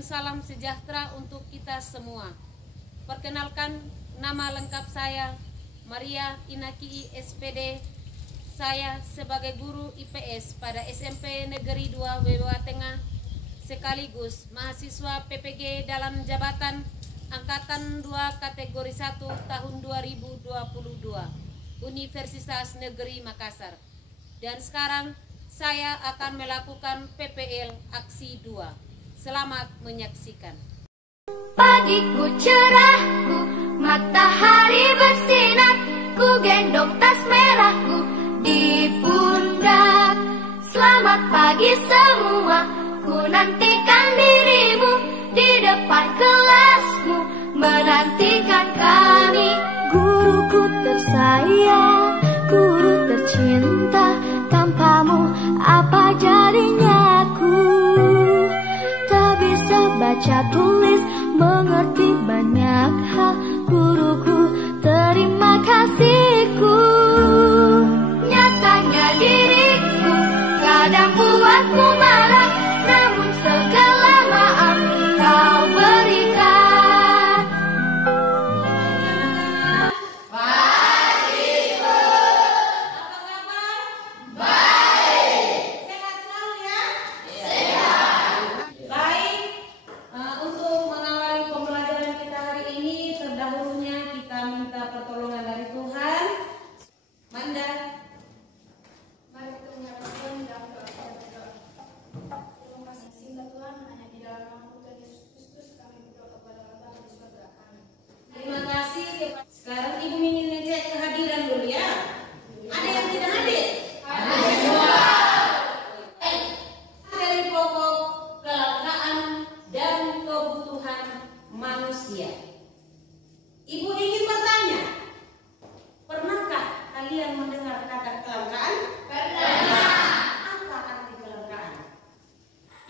dan salam sejahtera untuk kita semua. Perkenalkan, nama lengkap saya Maria Inaki SPD. Saya sebagai guru IPS pada SMP Negeri 2 WWA Tengah, sekaligus mahasiswa PPG dalam jabatan Angkatan 2 kategori 1 tahun 2022 Universitas Negeri Makassar. Dan sekarang saya akan melakukan PPL Aksi 2. Selamat menyaksikan. Pagiku cerahku, matahari bersinar, ku gendong tas merahku di pundak. Selamat pagi semua, ku nantikan dirimu di depan kelasmu, menantikan kami. Guruku tersayang, guru tercinta, tanpamu apa jadinya aku? Tak bisa baca tulis, mengerti banyak hal. Guruku, terima kasihku. Nyatanya diriku kadang buatmu marah, namun segala maaf kau berikan. Baik, Ibu. Apa kabar? Baik. Sehat selalu ya? Sehat. Baik. Untuk mengawali pembelajaran kita hari ini, terdahulunya kita minta pertolongan dari Tuhan. Manda. Mari kita mengharapkan dalam doa kita berdoa. Terima kasih sehingga Tuhan, hanya di dalam nama Tuhan Yesus Kristus kami berdoa kepada Allah di surga. Amin. Terima kasih. Sekarang Ibu ingin ngecek kehadiran dulu ya. Ada yang tidak hadir? Ada semua. Dari pokok kelangkaan dan kebutuhan manusia. Ibu ingin bertanya, pernahkah kalian mendengar kata kelangkaan? Pernah. Apa arti kelangkaan?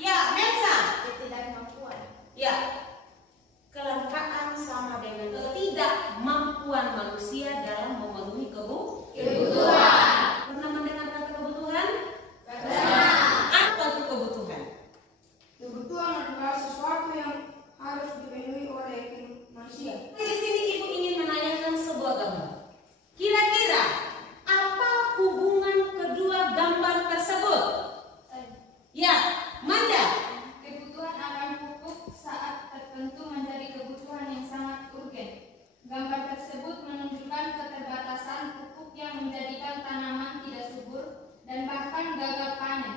Ya, Melsa. Ketidakmampuan. Ya, kelangkaan sama dengan ketidakmampuan manusia dalam memenuhi kebutuhan. Pernah mendengar kata kebutuhan? Pernah. Apa itu kebutuhan? Kebutuhan adalah sesuatu yang harus dipenuhi oleh manusia. Di sini Ibu ingin menanyakan sebuah gambar. Kira-kira apa hubungan kedua gambar tersebut? Ya, Manda. Kebutuhan akan pupuk saat tertentu menjadi kebutuhan yang sangat urgen. Gambar tersebut menunjukkan keterbatasan pupuk yang menjadikan tanaman tidak subur dan bahkan gagal panen.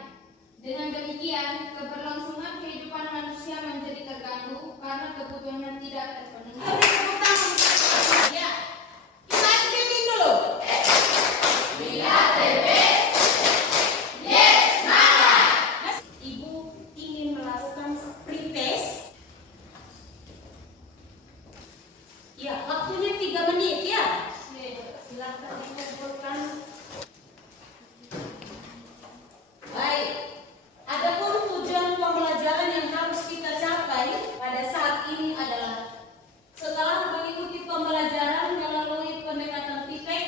Dengan demikian, keberlangsungan kehidupan manusia menjadi terganggu karena kebutuhannya tidak terpenuhi. Ya, kita speaking dulu. Lihat TV. Yes, Mama. Ibu ingin melakukan pretest. Ya, waktunya 3 menit ya. Silakan dikumpulkan. Baik. Adapun tujuan pembelajaran yang harus kita capai pada saat ini adalah setelah mengikuti pembelajaran melalui pendekatan feedback,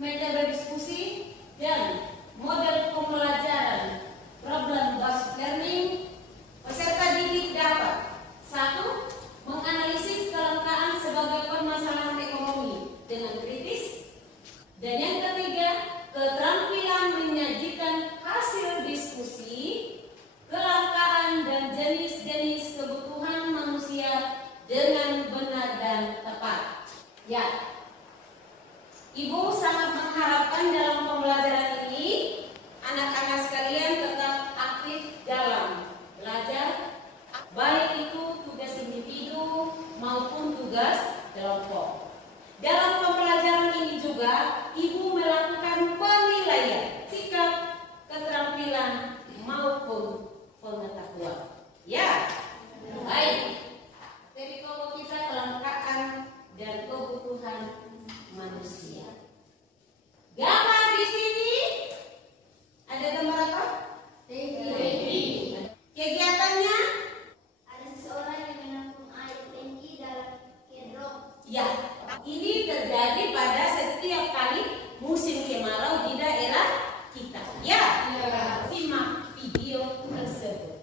metode diskusi, dan model pembelajaran problem based learning, peserta didik dapat 1. Menganalisis kelangkaan sebagai permasalahan ekonomi dengan kritis, dan yang ketiga, keterampilan menyajikan hasil diskusi, kelangkaan dan jenis-jenis kebutuhan manusia dengan benar dan tepat. Ya, Ibu sangat mengharapkan dalam pembelajaran ini anak-anak sekalian tetap aktif dalam belajar, baik itu tugas individu maupun tugas kelompok. Dalam pembelajaran ini juga Ibu melakukan penilaian sikap, keterampilan maupun pengetahuan. Ya, baik. Jadi pokok kita kelangkaan dan kebutuhan manusia. Gambar di sini ada gambar apa? Tangki. Kegiatannya Ada seseorang yang menampung air tangki dalam kedrong. ya, ini terjadi pada setiap kali musim kemarau di daerah kita. Ya, simak video tersebut.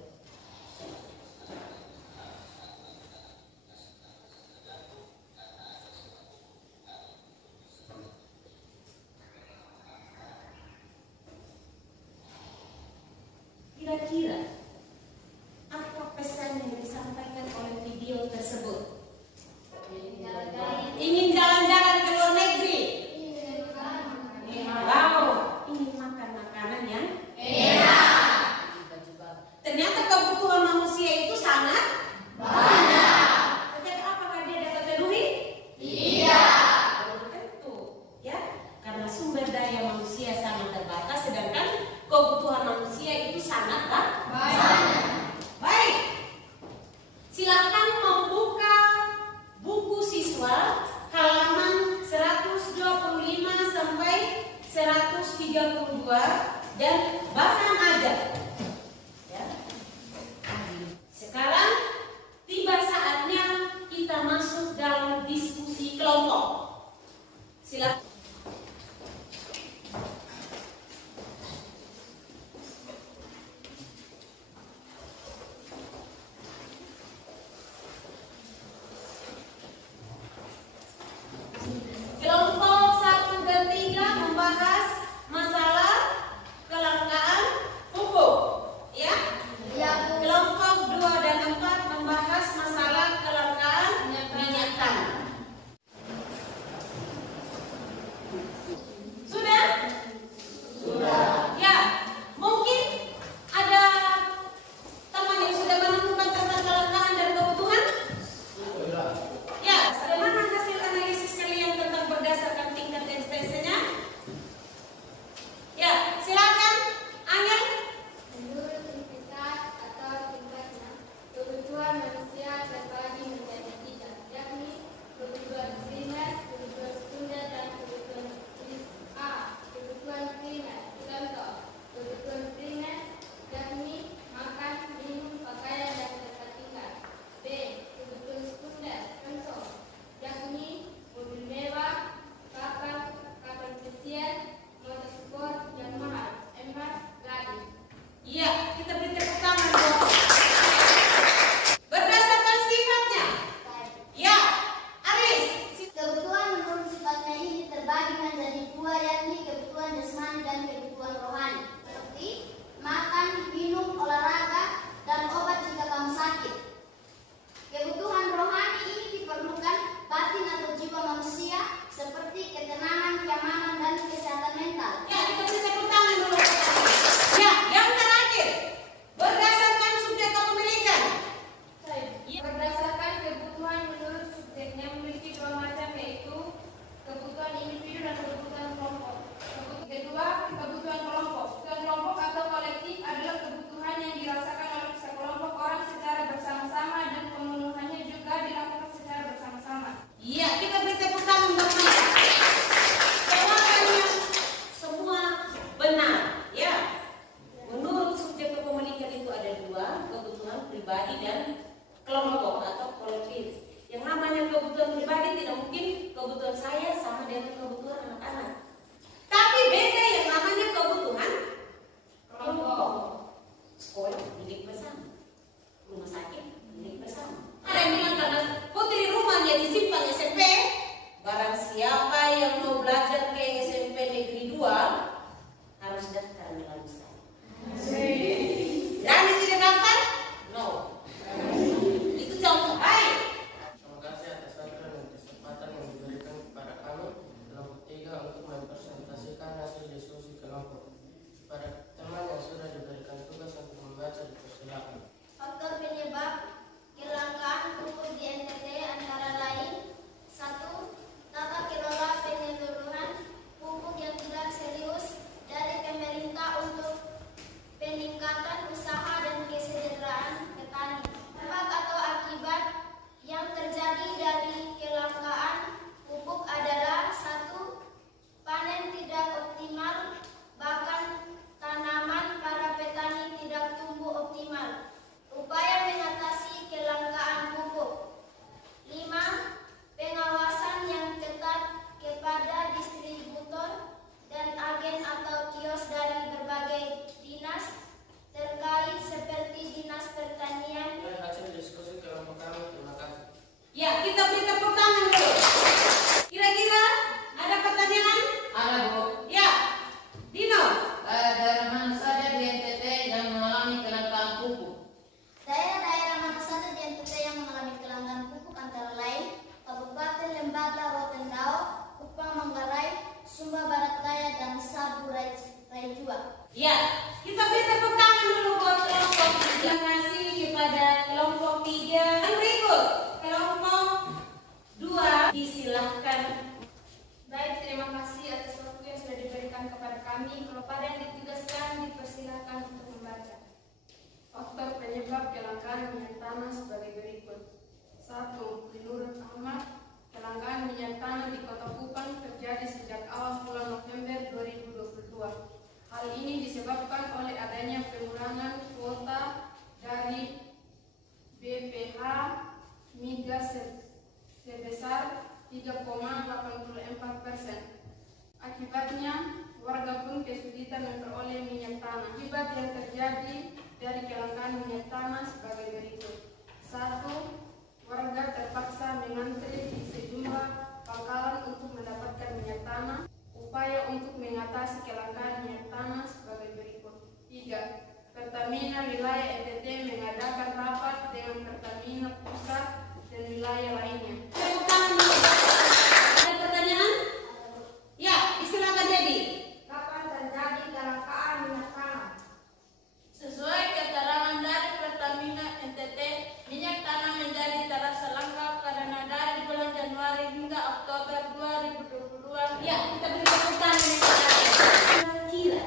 kebutuhan saya sama dengan kebutuhan anak-anak. Tapi beda yang namanya kebutuhan kelompok. Sekolah milik bersama, rumah sakit milik bersama. Ada yang bilang karena putri rumahnya di Simpang SMP, barang siapa yang mau belajar ke SMP Negeri 2 harus daftar melalui saya. Berani tidak daftar? No. Itu contoh. Hai. Terima kasih atas waktu dan kesempatan yang diberikan kepada kami kelompok 3 untuk mempresentasikan hasil diskusi kelompok. Para teman yang sudah diberikan tugas untuk membaca dipersilakan. Faktor penyebab kelangkaan pupuk di NTT antara lain: 1. Tata kelola penyaluran pupuk yang tidak serius dari pemerintah untuk peningkatan usaha dan kesejahteraan petani. 4. Atau akibat yang terjadi dari kelangkaan pupuk adalah: 1. Panen tidak optimal, bahkan tanaman para petani tidak tumbuh optimal. Upaya mengatasi kelangkaan pupuk: 5. Pengawasan yang ketat kepada distributor dan agen atau kios dari berbagai dinas terkait seperti Dinas Pertanian. Hasil diskusi kelompok kami, terima kasih. Ya, kita beri tepuk tangan dulu. Kira-kira ada pertanyaan? Ada, Bu. Ya, Dino. Daerah mana saja di NTT yang mengalami kelangkaan pupuk? Daerah-daerah mana saja di NTT yang mengalami kelangkaan pupuk antara lain: Kabupaten Lembaga, Rotendao, Kupang, Manggarai, Sumba Barat Daya, dan Sabu Raijua. Ya, kita beri tepuk tangan dulu buat kelompok. Terima kasih kepada kelompok 3. Yang berikut, kelompok 2. Disilahkan. Baik, terima kasih atas waktu yang sudah diberikan kepada kami. Kalau pada yang ditugaskan, dipersilakan untuk membaca. Faktor penyebab kelangkaan minyak tanah sebagai berikut. 1. Menurut Ahmad, kelangkaan minyak tanah di Kota Kupang terjadi sejak awal bulan November 2022. Hal ini disebabkan oleh adanya pengurangan kuota dari BPH migas sebesar 3,84%. Akibatnya, warga pun kesulitan memperoleh minyak tanah. Akibat yang terjadi dari kelangkaan minyak tanah sebagai berikut. 1. Warga terpaksa mengantri di sejumlah pangkalan untuk mendapatkan minyak tanah. Upaya untuk mengatasi kelangkaan minyak tanah sebagai berikut. 3. Pertamina wilayah NTT mengadakan rapat dengan Pertamina pusat dan wilayah lainnya. Tepuk tangan dulu. Ada pertanyaan? Ya, silakan Dedi. Kapan terjadi kelangkaan minyak tanah? Sesuai keterangan dari Pertamina NTT, minyak tanah menjadi terasa langka karena dari bulan Januari hingga Oktober 2022. Ya, kita beri tepuk tangan. Kira-kira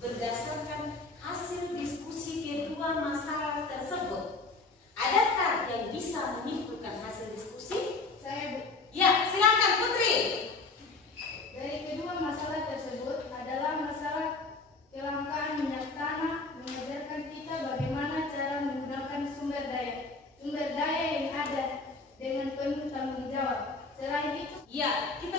berdasarkan hasil diskusi kedua masalah tersebut, adakah yang bisa menyimpulkan hasil diskusi? Saya, Bu. Ya, silakan Putri. Dari kedua masalah tersebut adalah masalah kelangkaan minyak tanah mengajarkan kita bagaimana cara menggunakan sumber daya yang ada dengan penuh tanggung jawab. Selain itu, Ya, kita